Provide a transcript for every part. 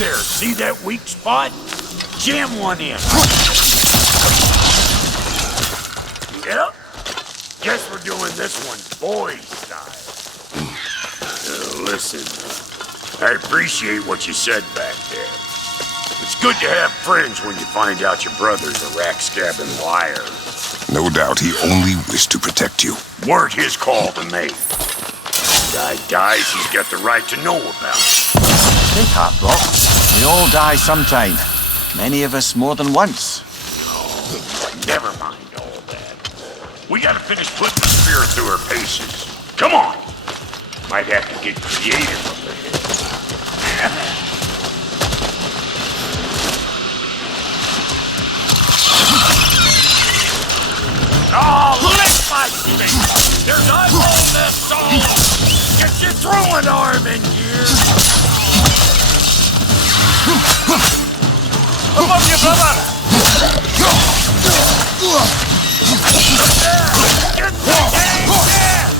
there, see that weak spot? Jam one in. Yep. Guess we're doing this one boy style. Listen, I appreciate what you said back there. It's good to have friends when you find out your brother's a rack-scabbing liar. No doubt he only wished to protect you. Weren't his call to make. Guy dies, he's got the right to know about it. Take heart, Brock. We all die sometime. Many of us more than once. Oh, never mind all that. We gotta finish putting the spear through her paces. Come on! Might have to get creative up ahead. Oh, lick my face! There's eyeball nests all over! Get your throwing arm in gear! Above you, brother! Get the dang gas!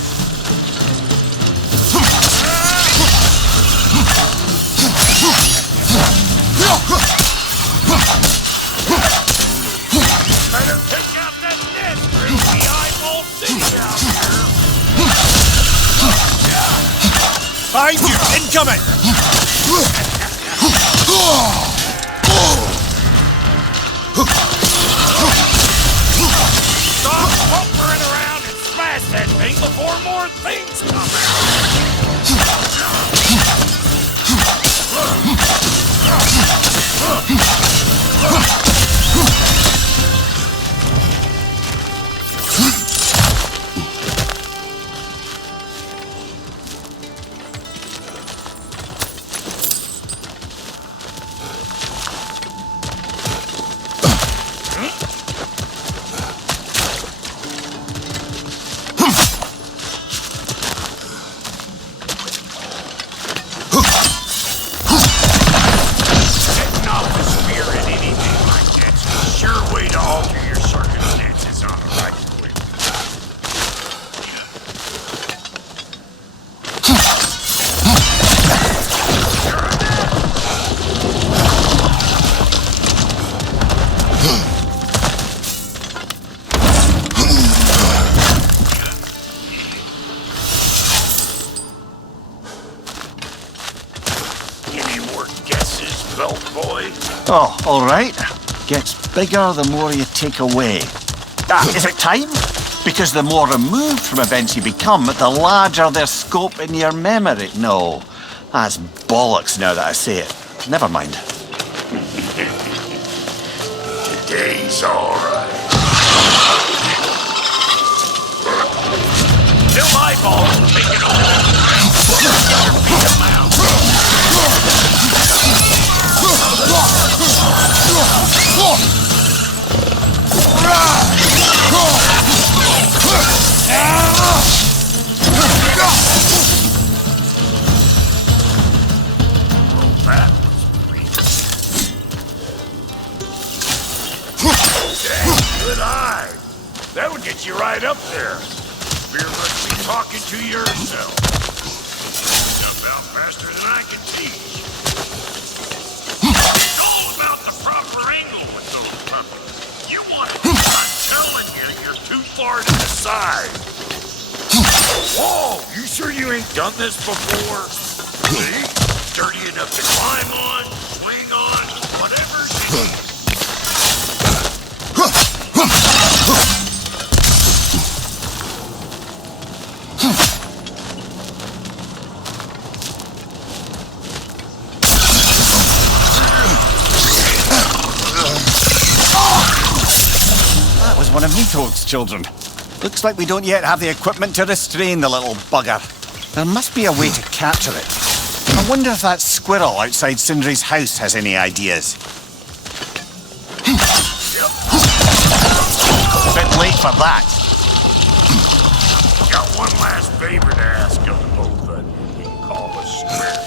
Better take out that nest, or it'll be eyeball city out here! Behind you! Incoming! Stop pumpering around and smash that thing before more things come Oh, all right. Gets bigger the more you take away. Is it time? Because the more removed from events you become, the larger their scope in your memory. No, that's bollocks now that I say it. Never mind. Today's all right. Still eyeballs are making all that ground. Beat them out. Good eye. That would get you right up there. Spear must be talking to yourself. Jump out faster than I can teach. It's all about the proper angle with those puppies. You want it, I'm telling you, you're too far to the side. Whoa, you sure you ain't done this before? See? Sturdy enough to climb on, swing on, whatever it is. That was one of Thrud's children. Looks like we don't yet have the equipment to restrain the little bugger. There must be a way to capture it. I wonder if that squirrel outside Sindri's house has any ideas. A bit late for that. Got one last favor to ask of the both of you. You can call us square.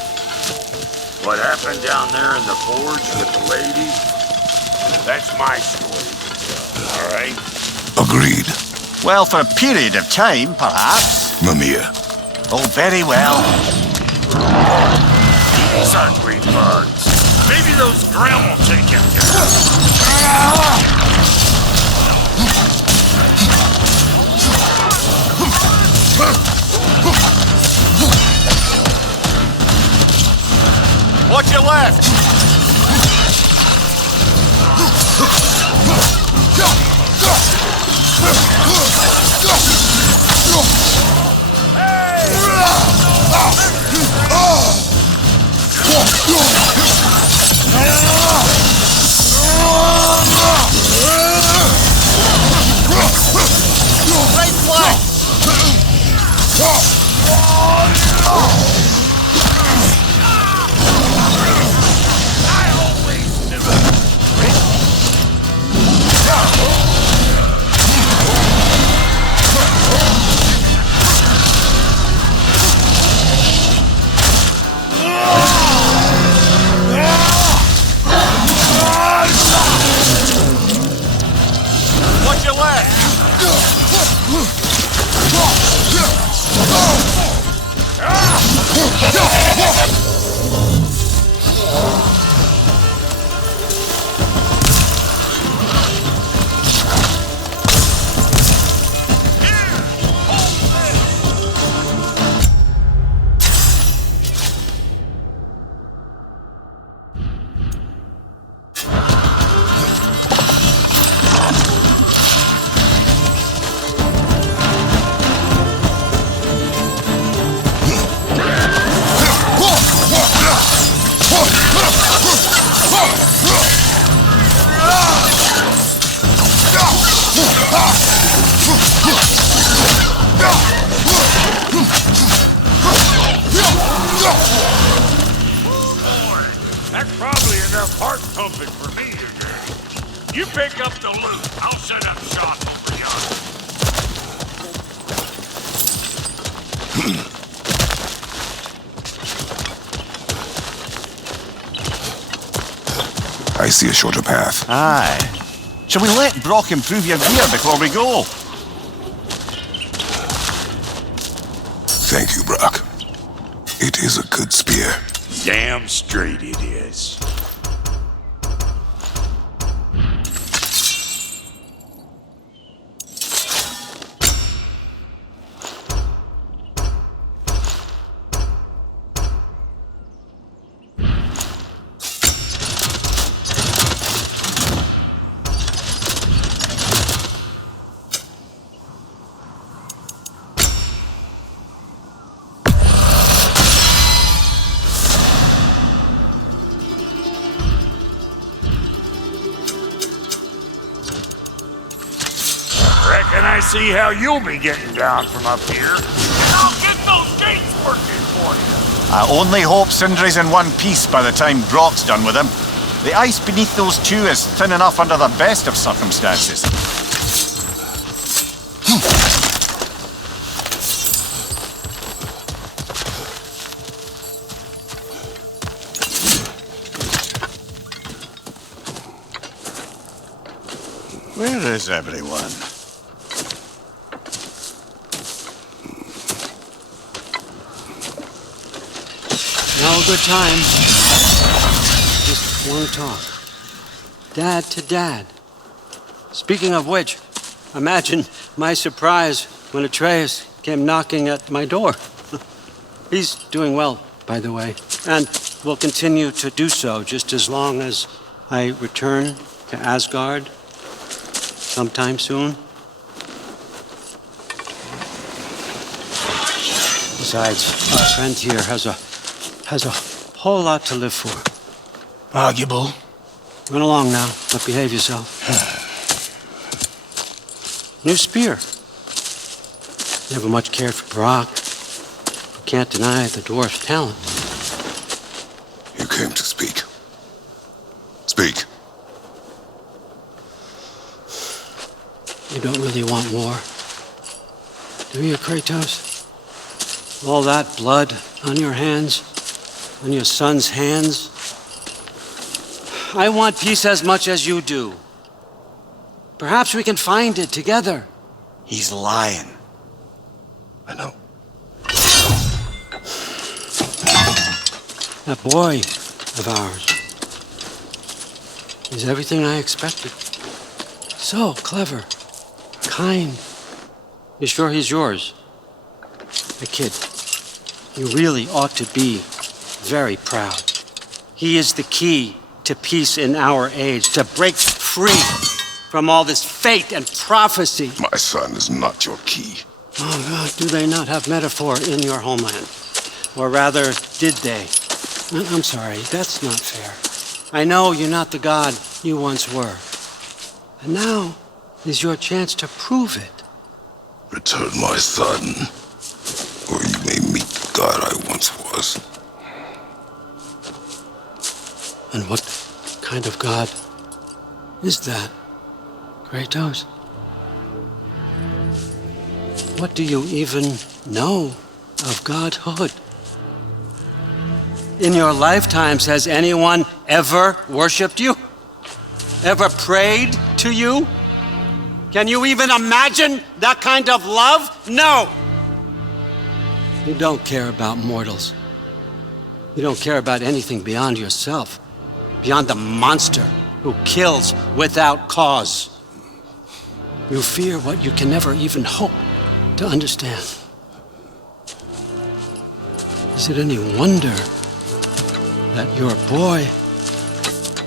What happened down there in the forge with the lady? That's my story to tell, all right? Agreed. Well, for a period of time, perhaps. Mimir. Oh, very well. These ugly bugs. Maybe those Grim will take him down. Watch your left! Right flank! Watch your left! That's probably enough heart pumping for me today. You pick up the loot. I'll set up shop over yonder. I see a shorter path. Aye. Shall we let Brock improve your gear before we go? Thank you, Brock. It is a good spear. Damn straight it is. Reckon I see how you'll be getting down from up here. And I'll get those gates working for you. I only hope Sindri's in one piece by the time Brock's done with him. The ice beneath those two is thin enough under the best of circumstances. Where is everyone? Now a good time. Just want to talk. Dad to Dad. Speaking of which, imagine my surprise when Atreus came knocking at my door. He's doing well, by the way, and will continue to do so just as long as I return to Asgard sometime soon. Besides, our friend here has a whole lot to live for. Arguable. Run along now, but behave yourself. New spear. Never much cared for Brock. Can't deny the dwarf's talent. You came to speak. Speak. You don't really want war, do you, Kratos? All that blood on your hands, on your son's hands. I want peace as much as you do. Perhaps we can find it together. He's lying. I know. That boy of ours, He's everything I expected. So clever, kind. You sure he's yours? A kid. You really ought to be very proud. He is the key to peace in our age, to break free from all this fate and prophecy. My son is not your key. Oh, God, do they not have metaphor in your homeland? Or rather, did they? I'm sorry, that's not fair. I know you're not the god you once were. And now is your chance to prove it. Return my son, or you may meet the god I once was. And what kind of god is that, Kratos? What do you even know of godhood? In your lifetimes, has anyone ever worshipped you? Ever prayed to you? Can you even imagine that kind of love? No! You don't care about mortals. You don't care about anything beyond yourself, beyond the monster who kills without cause. You fear what you can never even hope to understand. Is it any wonder that your boy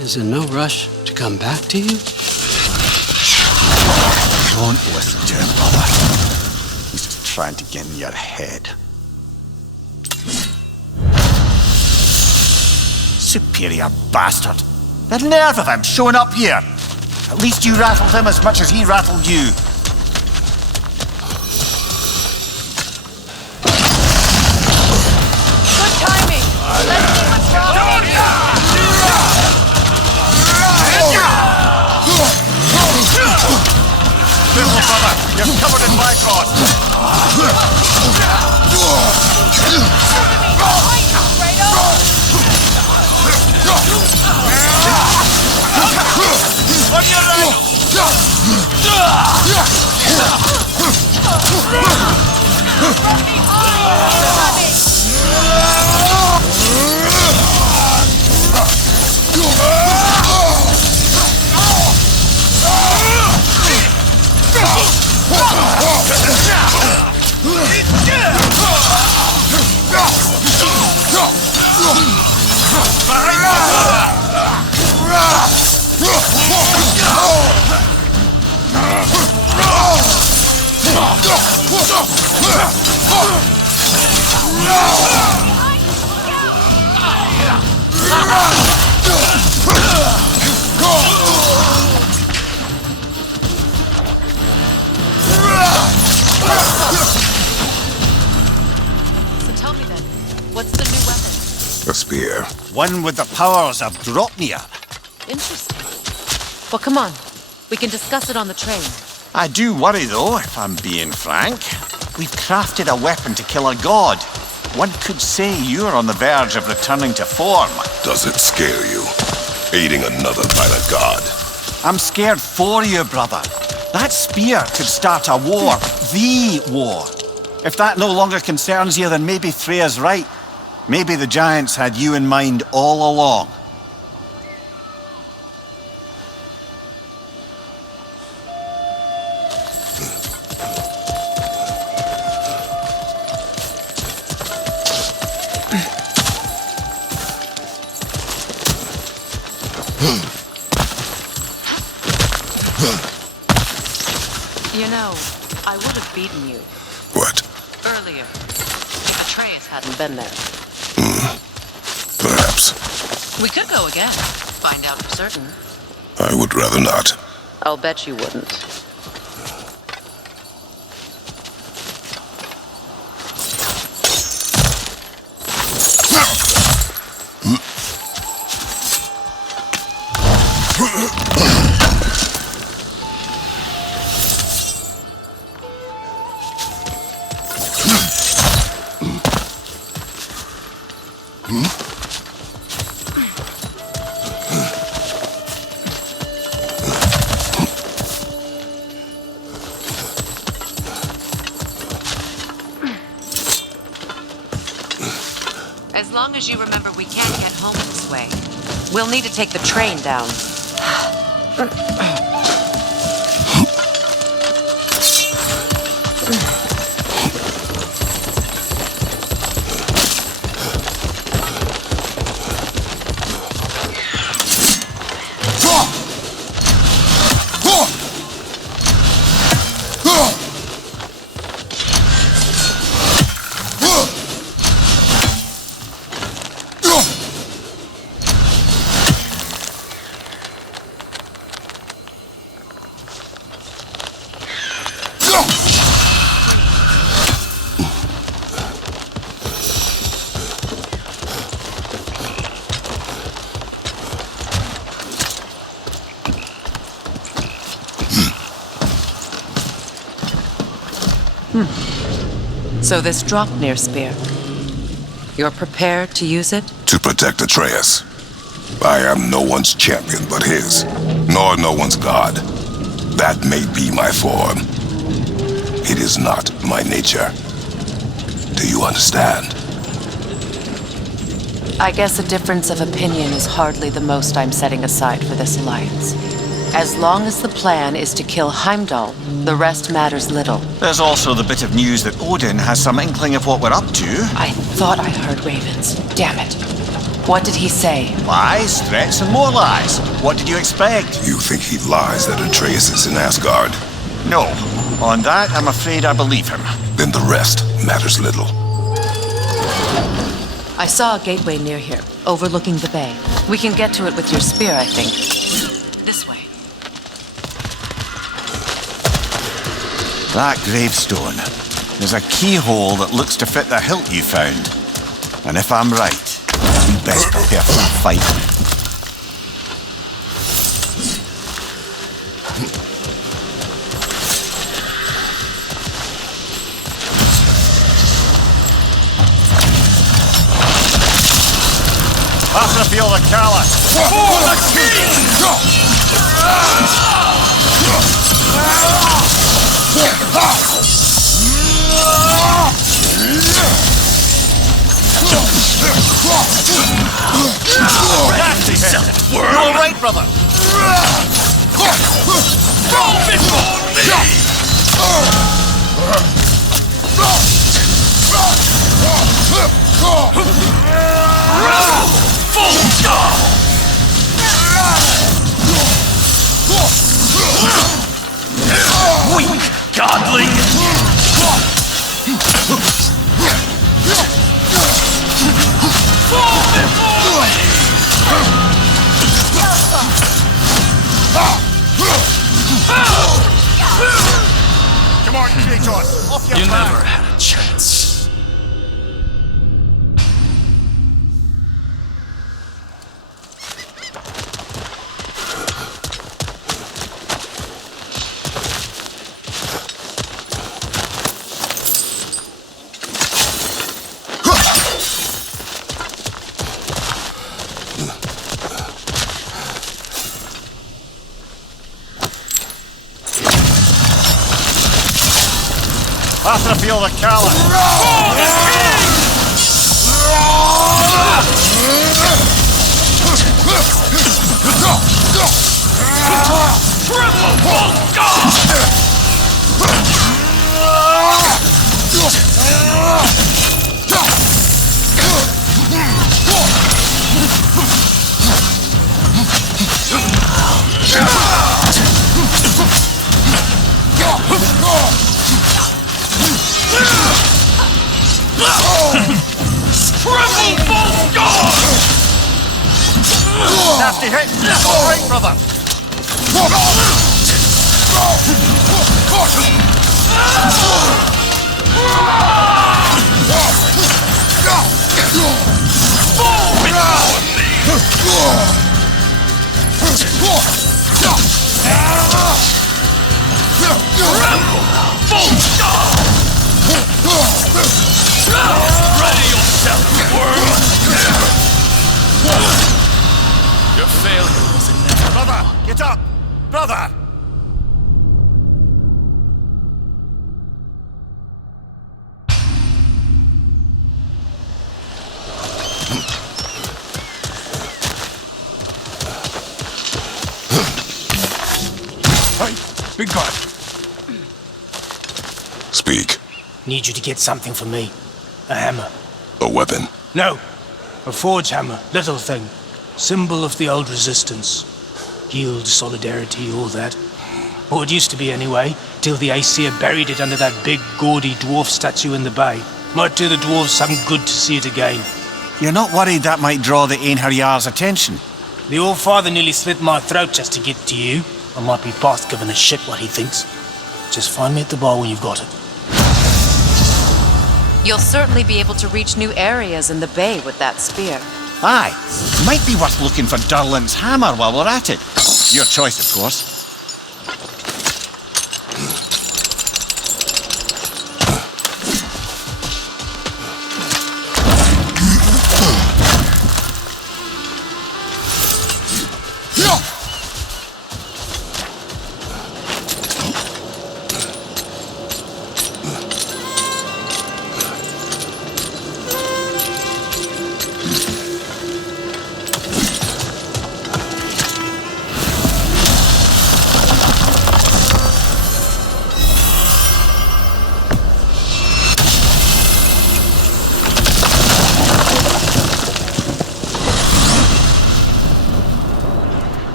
is in no rush to come back to you? Don't listen to him, brother. He's just trying to get in your head. Superior bastard. The nerve of him showing up here. At least you rattled him as much as he rattled you. Good timing. Let's see what's wrong here. Careful, brother. You're covered in Bifrost. On your right! So tell me then, what's the new weapon? A spear. One with the powers of Dropnir. Interesting. Well, come on. We can discuss it on the train. I do worry, though, if I'm being frank. We've crafted a weapon to kill a god. One could say you're on the verge of returning to form. Does it scare you? Aiding another violent god. I'm scared for you, brother. That spear could start a war. The war. If that no longer concerns you, then maybe Freya's right. Maybe the giants had you in mind all along. You know, I would have beaten you What? earlier if Atreus hadn't been there. Perhaps. We could go again. Find out for certain. I would rather not. I'll bet you wouldn't. As long as you remember we can't get home this way. We'll need to take the train down. So this Draupnir spear, you're prepared to use it? To protect Atreus. I am no one's champion but his, nor no one's god. That may be my form. It is not my nature. Do you understand? I guess a difference of opinion is hardly the most I'm setting aside for this alliance. As long as the plan is to kill Heimdall, the rest matters little. There's also the bit of news that Odin has some inkling of what we're up to. I thought I heard ravens. Damn it. What did he say? Lies, threats, and more lies. What did you expect? You think he lies that Atreus is in Asgard? No. On that, I'm afraid I believe him. Then the rest matters little. I saw a gateway near here, overlooking the bay. We can get to it with your spear, I think. This way. That gravestone. There's a keyhole that looks to fit the hilt you found. And if I'm right, we best prepare for a fight. Feel the callus! For the king! Nasty hit! You all right, brother? Go before Weak godling! Come on, Kratos! Off your back! Never had a chance. Feel the callus! Nasty hit! All right, brother! Ready yourself, world! Your failure was inevitable. Brother, get up! Brother! Big guy. Speak. Need you to get something for me. A hammer. A weapon. No. A forge hammer. Little thing. Symbol of the old resistance. Yield, solidarity, all that. Or it used to be anyway, till the Aesir buried it under that big, gaudy dwarf statue in the bay. Might do the dwarves some good to see it again. You're not worried that might draw the Einherjar's attention? The old father nearly slit my throat just to get to you. I might be past giving a shit what he thinks. Just find me at the bar when you've got it. You'll certainly be able to reach new areas in the bay with that spear. Aye. Might be worth looking for Durlin's hammer while we're at it. Your choice, of course.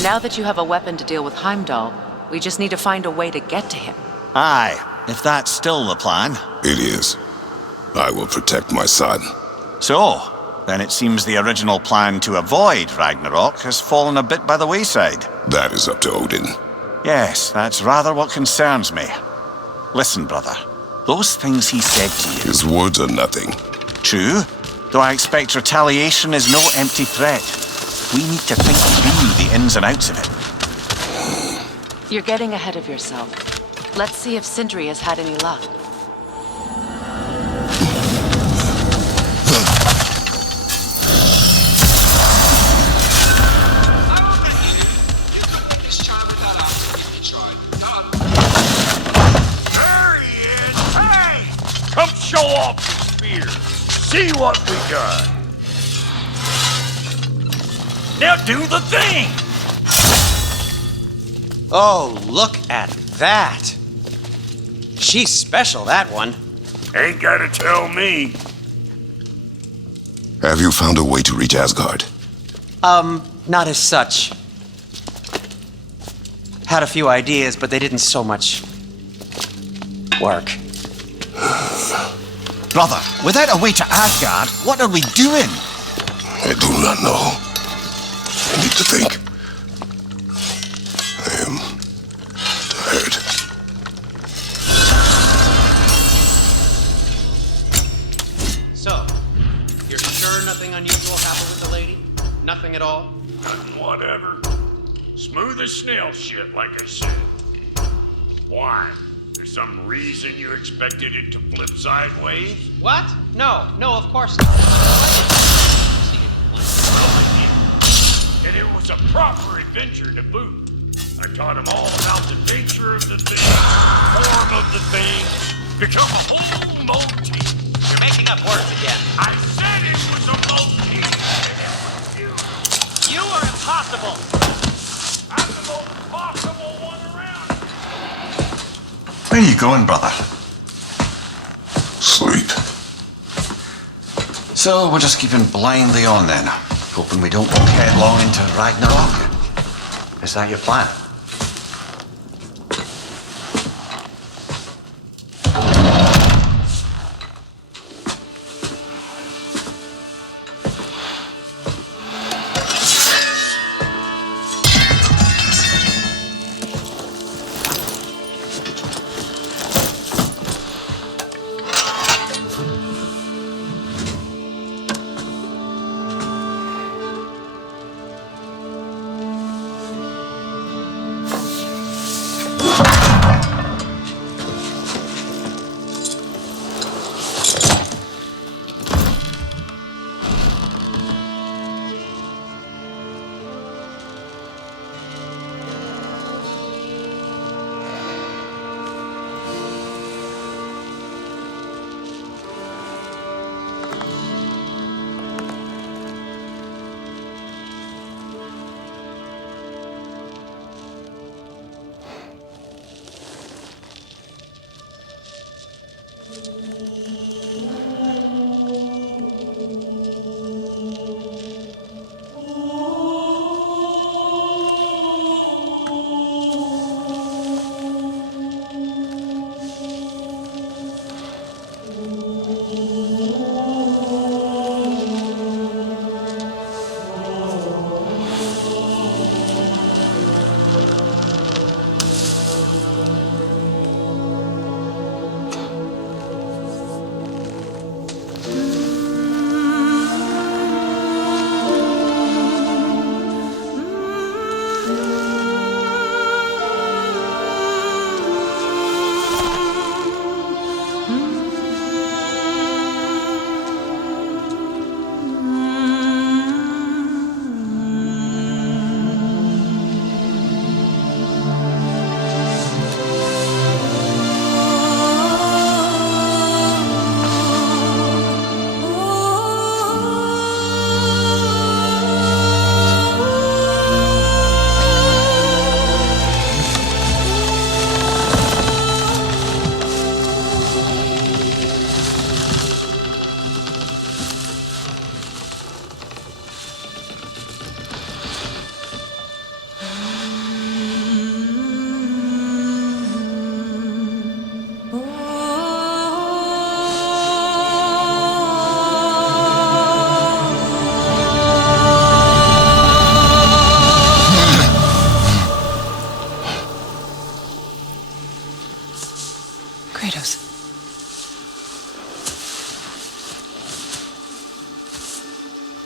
Now that you have a weapon to deal with Heimdall, we just need to find a way to get to him. Aye, if that's still the plan. It is. I will protect my son. So, then it seems the original plan to avoid Ragnarok has fallen a bit by the wayside. That is up to Odin. Yes, that's rather what concerns me. Listen, brother, those things he said to you... His words are nothing. True, though I expect retaliation is no empty threat. We need to think through the ins and outs of it. You're getting ahead of yourself. Let's see if Sindri has had any luck. There he is! Hey! Come show off your spear. See what we got. Now do the thing! Oh, look at that! She's special, that one. Ain't gotta tell me. Have you found a way to reach Asgard? Not as such. Had a few ideas, but they didn't so much work. Brother, without a way to Asgard, what are we doing? I do not know. I need to think. I am tired. So, you're sure nothing unusual happened with the lady? Nothing at all? Nothing whatever. Smooth as snail shit, like I said. Why? There's some reason you expected it to flip sideways? What? No, of course not. And it was a proper adventure to boot. I taught him all about the nature of the thing, form of the thing, become a whole motif. You're making up words again. I said it was a motif, and it was you. You are impossible. I'm the most possible one around. Where are you going, brother? Sleep. So we're just keeping blindly on then, hoping we don't walk headlong into Ragnarok. Is that your plan?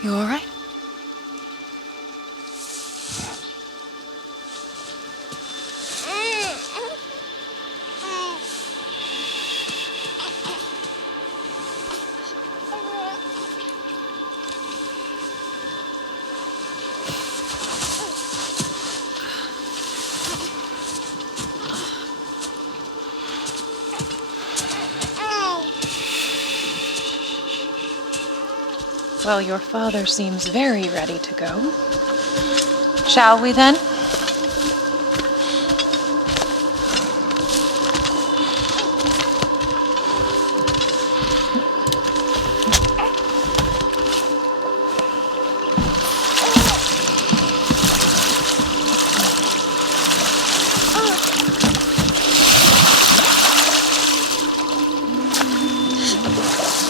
You all right? Well, your father seems very ready to go. Shall we then?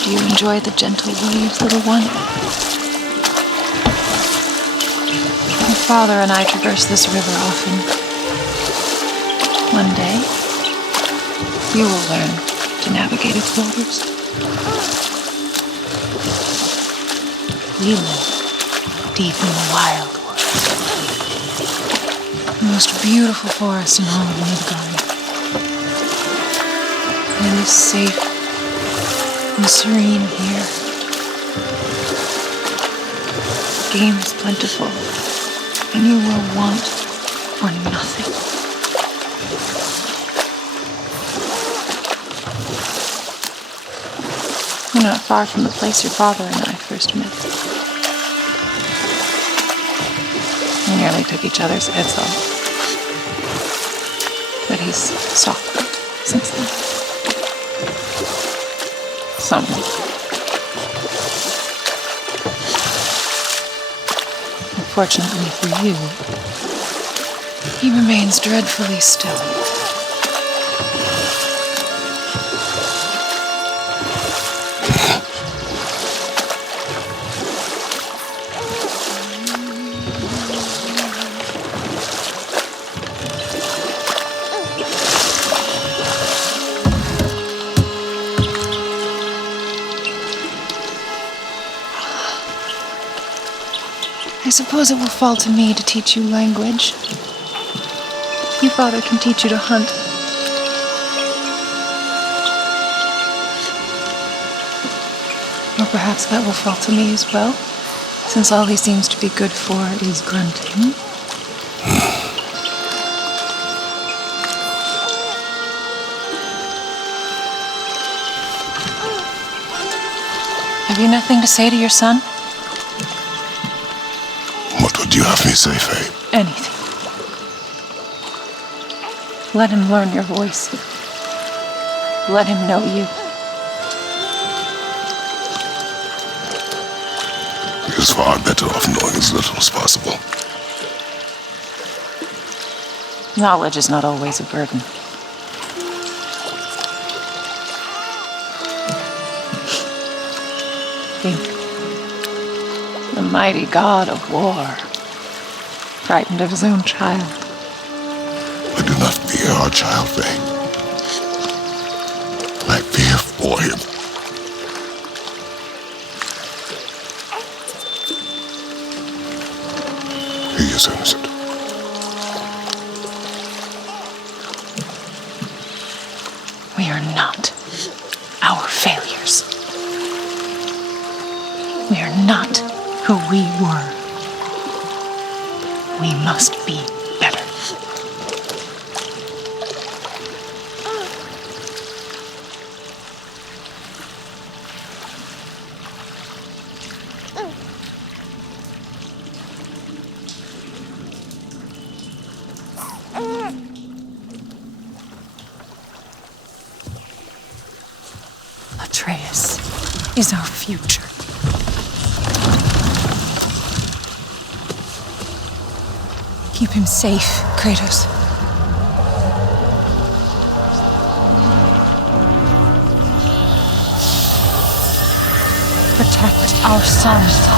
Do you enjoy the gentle waves, little one? My father and I traverse this river often. One day, you will learn to navigate its waters. We live deep in the wild woods. The most beautiful forest in all of Midgard. It is safe and serene here. Game is plentiful, and you will want for nothing. We're not far from the place your father and I first met. We nearly took each other's heads off. But he's softened since then. Somewhat. Unfortunately for you, he remains dreadfully still. I suppose it will fall to me to teach you language. Your father can teach you to hunt. Or perhaps that will fall to me as well, since all he seems to be good for is grunting. Have you nothing to say to your son? What would you have me say, Faye? Anything. Let him learn your voice. Let him know you. He is far better off knowing as little as possible. Knowledge is not always a burden. Think. The mighty god of war, frightened of his own child. I do not fear our child, Faye. I fear for him. He is innocent. We are not our failures. We are not who we were. We must be better. Atreus is our future. Keep him safe, Kratos. Protect our son.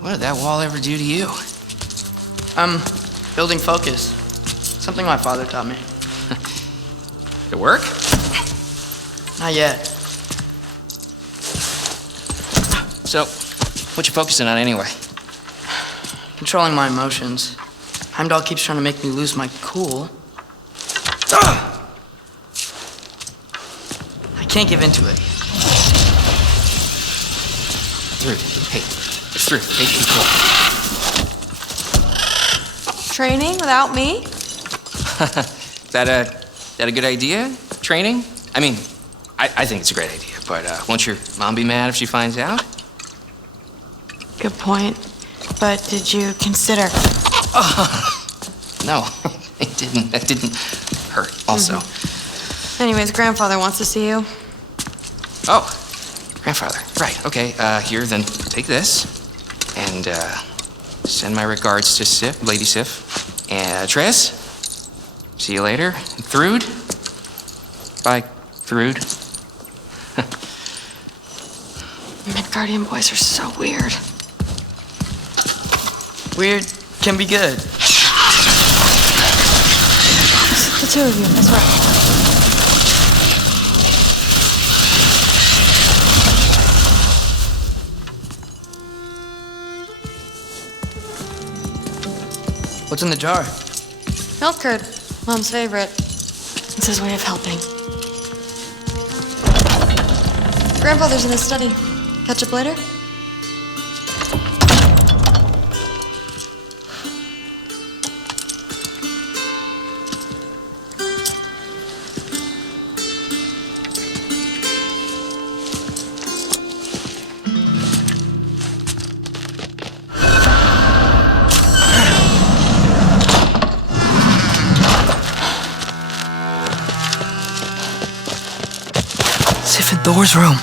What did that wall ever do to you? Building focus. Something my father taught me. Did it work? Not yet. So, what you focusing on anyway? Controlling my emotions. Heimdall keeps trying to make me lose my cool. I can't give into it. Thrud, hey. It's Thrud. Hey, control. Training without me? Is that a good idea? Training? I mean, I think it's a great idea, but won't your mom be mad if she finds out? Good point. But did you consider? No, it didn't. That didn't hurt. Also. Anyways, grandfather wants to see you. Oh, grandfather. Right. Okay. Here, then take this, and send my regards to Lady Sif, and Atreus. See you later. And Thrud. Bye, Thrud. Midgardian boys are so weird. Weird can be good. The two of you, that's right. What's in the jar? Milk curd, Mom's favorite. It's his way of helping. Grandfather's in his study. Catch up later? Sif and Thor's room.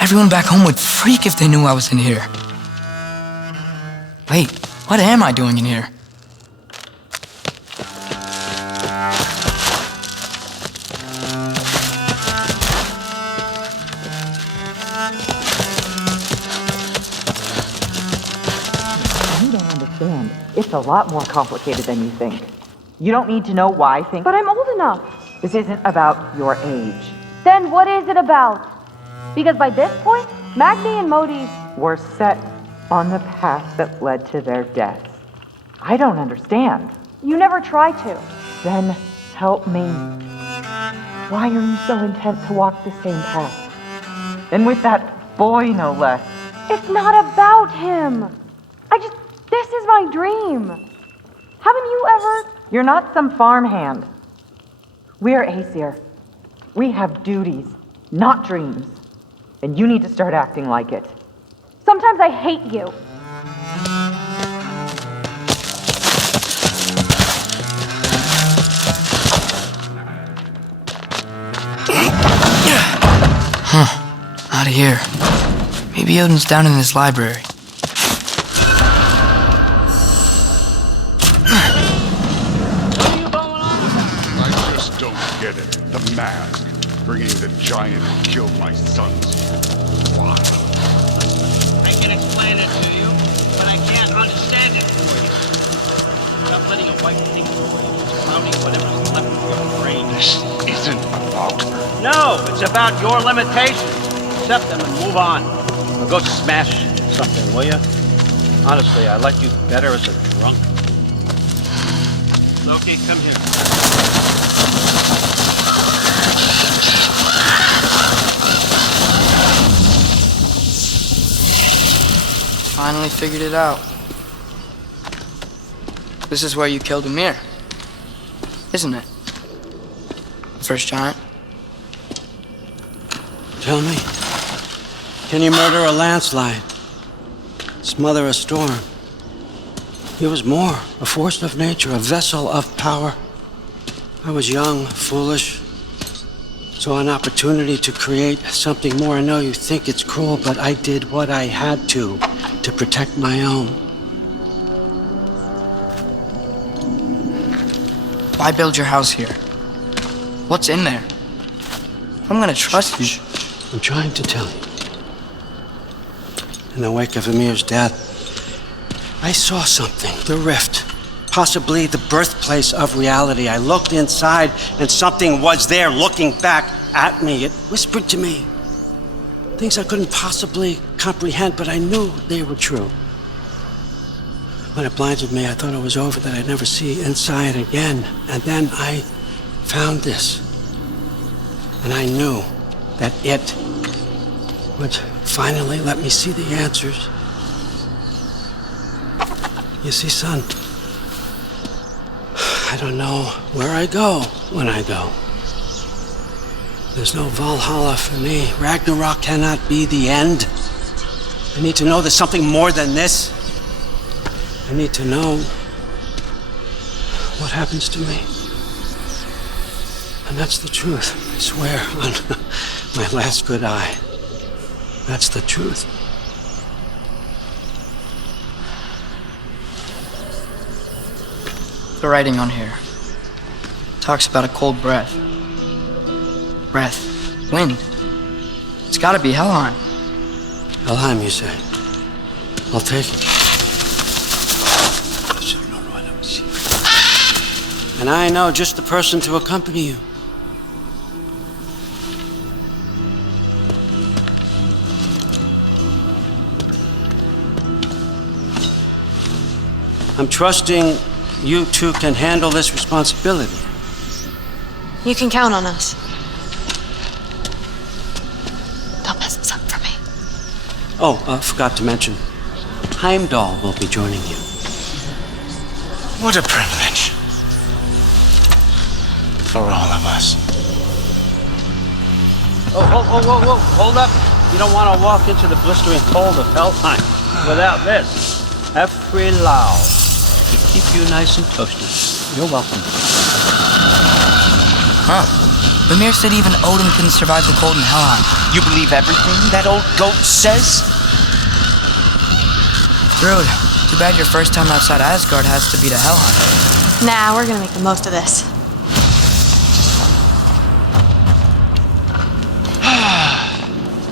Everyone back home would freak if they knew I was in here. Wait, what am I doing in here? You don't understand. It's a lot more complicated than you think. You don't need to know why things... But I'm old enough. This isn't about your age. Then what is it about? Because by this point, Magni and Modi Were set on the path that led to their deaths. I don't understand. you never try to. Then help me. Why are you so intent to walk the same path? And with that boy, no less. It's not about him. This is my dream. Haven't you ever? You're not some farmhand. We're Aesir. We have duties, not dreams. And you need to start acting like it. Sometimes I hate you. Out of here. Maybe Odin's down in his library. I just don't get it. The mask. Bringing the giant who killed my sons. Why? I can explain it to you, but I can't understand it for you. Stop letting a white think for you. It's clouding whatever's left of your brain. This isn't about her. No, it's about your limitations. Accept them and move on. Or go smash something, will you? Honestly, I like you better as a drunk. Loki, come here. Finally figured it out. This is where you killed Ymir, isn't it? The first giant. Tell me, can you murder a landslide? Smother a storm? He was more, a force of nature, a vessel of power. I was young, foolish, saw an opportunity to create something more. I know you think it's cruel, but I did what I had to protect my own. Why build your house here? What's in there? I'm gonna trust you. I'm trying to tell you. In the wake of Ymir's death, I saw something, the rift, possibly the birthplace of reality. I looked inside and something was there looking back at me. It whispered to me things I couldn't possibly comprehend, but I knew they were true. When it blinded me, I thought it was over, that I'd never see inside again. And then I found this. And I knew that it would finally let me see the answers. You see, son, I don't know where I go when I go. There's no Valhalla for me. Ragnarok cannot be the end. I need to know there's something more than this. I need to know what happens to me. And that's the truth, I swear, on my last good eye. That's the truth. The writing on here talks about a cold breath. Breath. Wind. It's gotta be Helheim. Helheim, you say? I'll take it. And I know just the person to accompany you. I'm trusting you two can handle this responsibility. You can count on us. Don't mess this up for me. Oh, forgot to mention, Heimdall will be joining you. What a privilege. For all of us. Oh, whoa, hold up. You don't want to walk into the blistering cold of Helheim without this. Every Lao to keep you nice and toasted. You're welcome. Huh. Ymir said even Odin couldn't survive the cold in Helheim. You believe everything that old goat says? Thrud, too bad your first time outside Asgard has to be to Helheim. Nah, we're gonna make the most of this.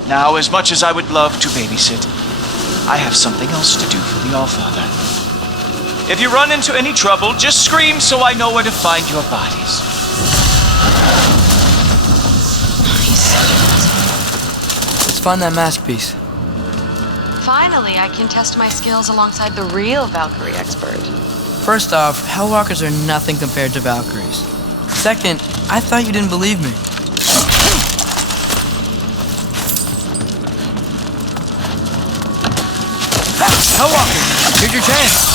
Now, as much as I would love to babysit, I have something else to do for the Allfather. If you run into any trouble, just scream so I know where to find your bodies. Let's find that mask piece. Finally, I can test my skills alongside the real Valkyrie expert. First off, Hellwalkers are nothing compared to Valkyries. Second, I thought you didn't believe me. Hellwalker, here's your chance.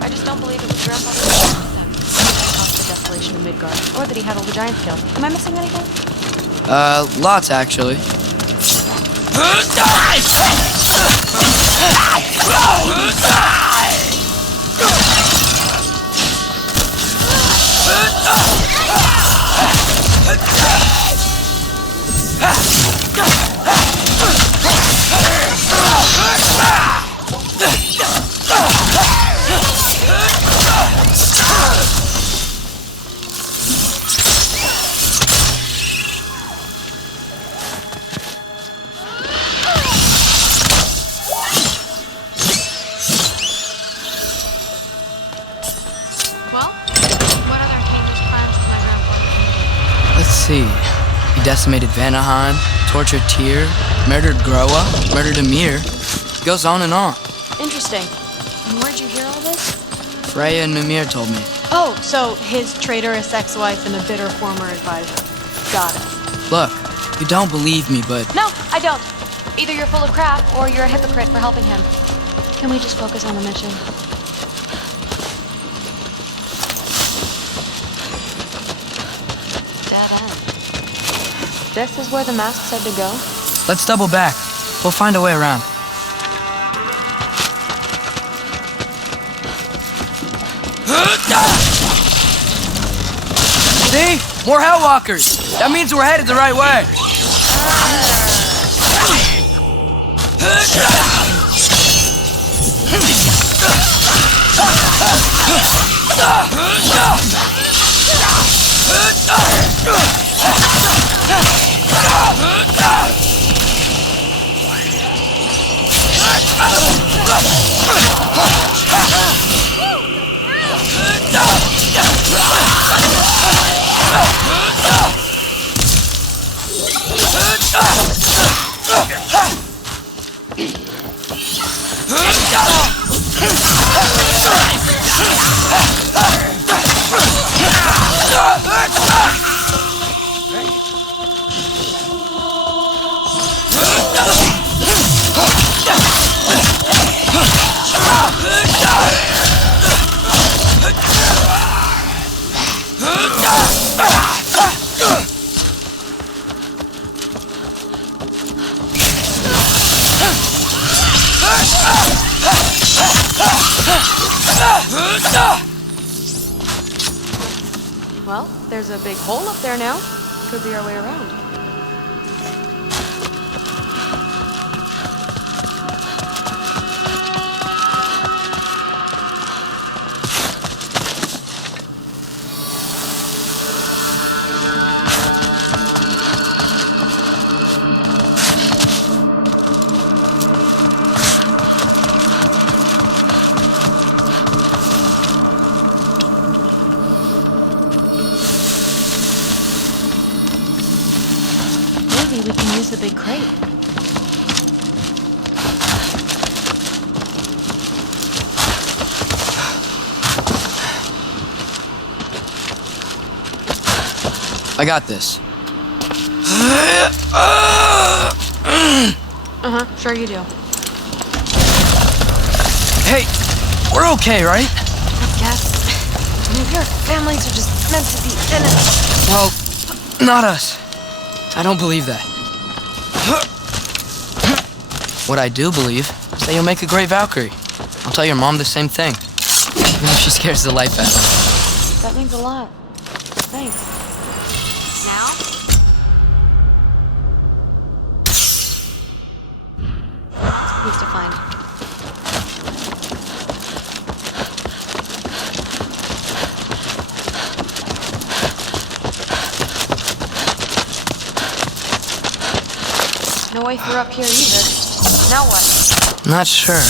I just don't believe it was Grandfather that caused the desolation of Midgard, or that he had all the giants killed. Am I missing anything? Lots actually. see. He decimated Vanaheim, tortured Tyr, murdered Groa, murdered Ymir. It goes on and on. Interesting. And where'd you hear all this? Freya and Mimir told me. Oh, so his traitorous ex-wife and a bitter former advisor. Got it. Look, you don't believe me, but... No, I don't. Either you're full of crap or you're a hypocrite for helping him. Can we just focus on the mission? Dead end. This is where the mask said to go? Let's double back. We'll find a way around. See? More Hellwalkers! That means we're headed the right way! Well, there's a big hole up there now. Could be our way around. Maybe we can use the big crate. I got this. Sure you do. Hey, we're okay, right? I guess. Maybe our families are just meant to be in it. Well, not us. I don't believe that. What I do believe is that you'll make a great Valkyrie. I'll tell your mom the same thing, even if she scares the life out of me. That means a lot. Thanks. Now? Who's to find? No way through up here either. Now what? Not sure,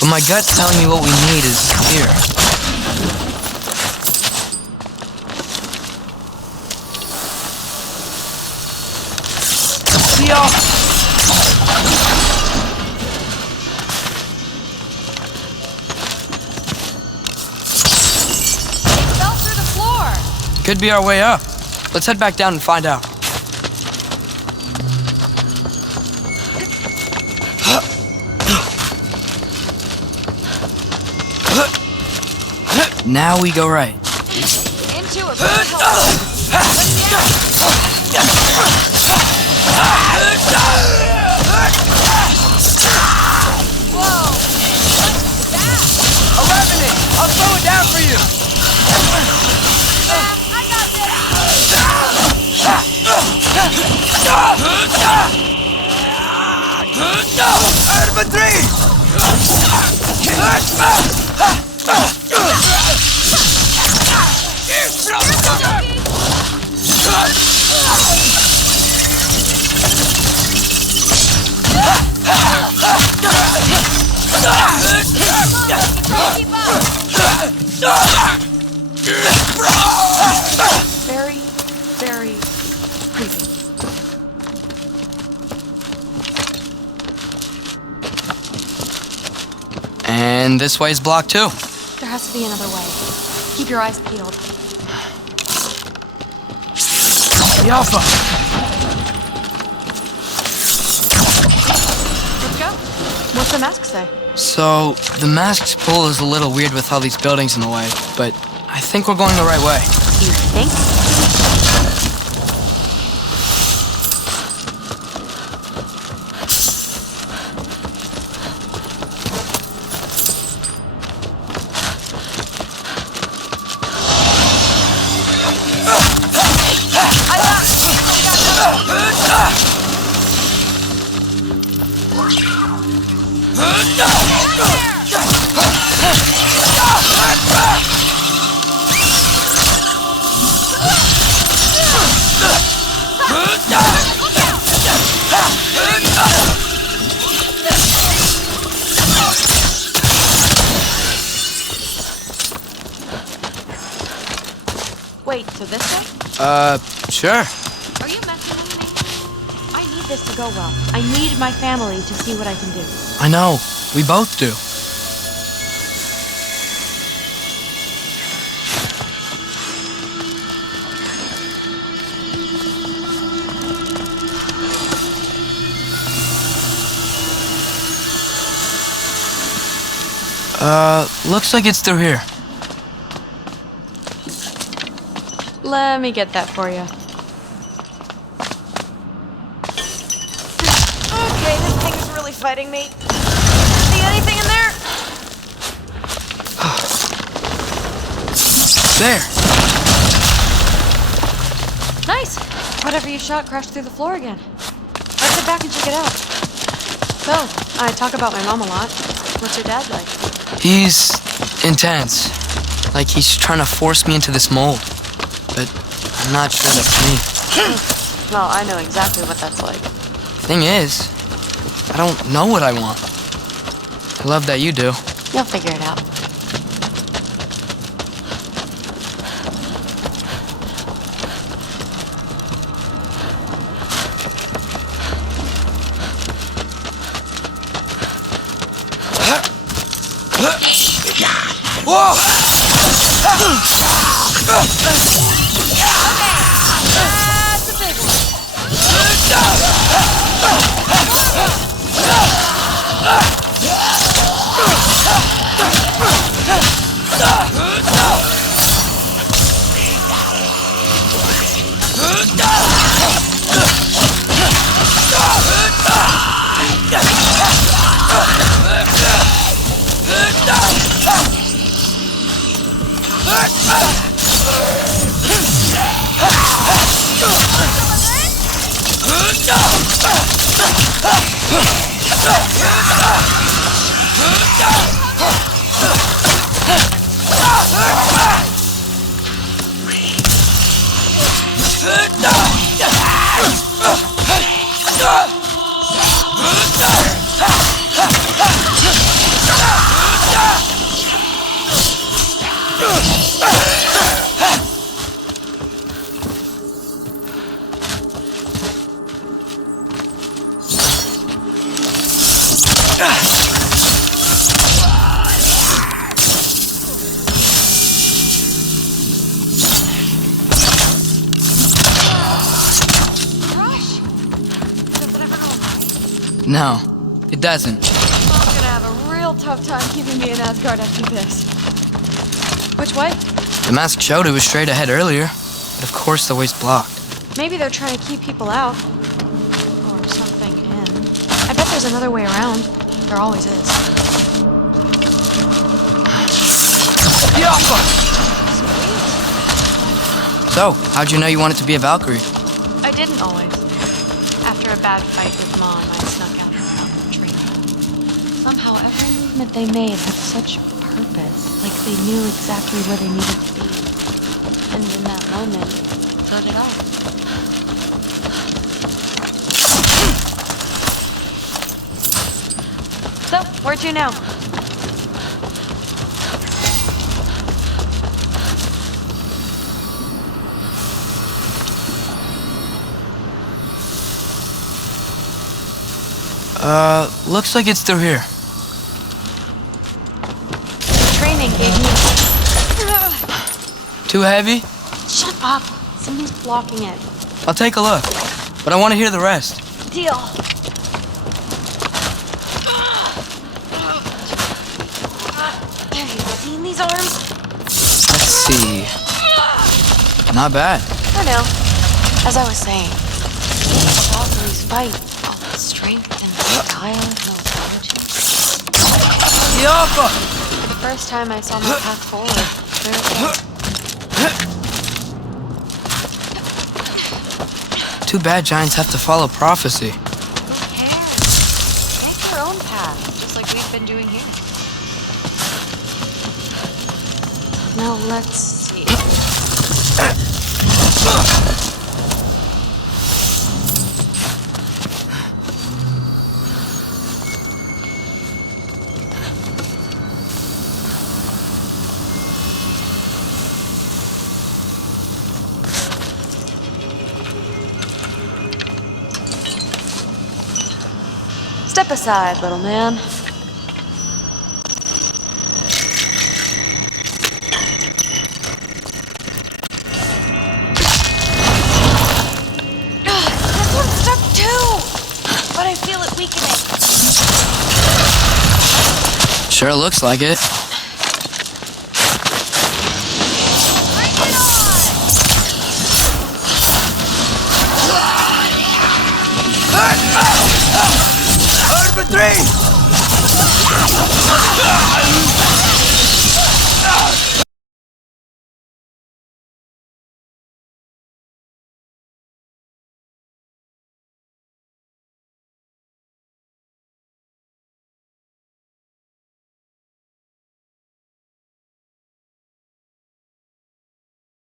but my gut's telling me what we need is here. See y'all! It fell through the floor! Could be our way up. Let's head back down and find out. Now we go right. Into a big hole. Whoa! A revenant! I'll slow it down for you! I got this! Out of a three! Very, very creepy. And this way is blocked too. There has to be another way. Keep your eyes peeled. The Alpha! Let's go. What's the mask say? So, the mask's pull is a little weird with all these buildings in the way, but I think we're going the right way. You think? Wait, so this way? Sure. Are you messing with me? I need this to go well. I need my family to see what I can do. I know. We both do. Looks like it's through here. Let me get that for you. Okay, this thing is really fighting me. See anything in there? There. Nice. Whatever you shot crashed through the floor again. Let's sit back and check it out. So, I talk about my mom a lot. What's your dad like? He's intense. Like he's trying to force me into this mold. But I'm not sure that's me. Well, I know exactly what that's like. Thing is, I don't know what I want. I love that you do. You'll figure it out. Whoa! That's a big one. No, it doesn't. I'm gonna have a real tough time keeping me in Asgard after this. Which way? The mask showed it was straight ahead earlier, but of course the way's blocked. Maybe they're trying to keep people out. Or something in. I bet there's another way around. There always is. The Alpha! So, how'd you know you wanted to be a Valkyrie? I didn't always. After a bad fight with Mom, I snuck out and found the tree. Somehow, every movement they made had such purpose, like they knew exactly where they needed to be. And in that moment, so did I. So, where to now? Looks like it's through here. Training gave me... Too heavy? Shut up. Something's blocking it. I'll take a look, but I want to hear the rest. Deal. Have you seen these arms? Let's see. Not bad. I know. As I was saying, Valkyrie's fight, all that strength and style and intelligence. Yoppa! For the first time, I saw my path forward. There it was. Too bad giants have to follow prophecy. Who cares? Make your own path, just like we've been doing here. Now let's see. Step aside, little man. This one's stuck too! But I feel it weakening. Sure looks like it. Number 3!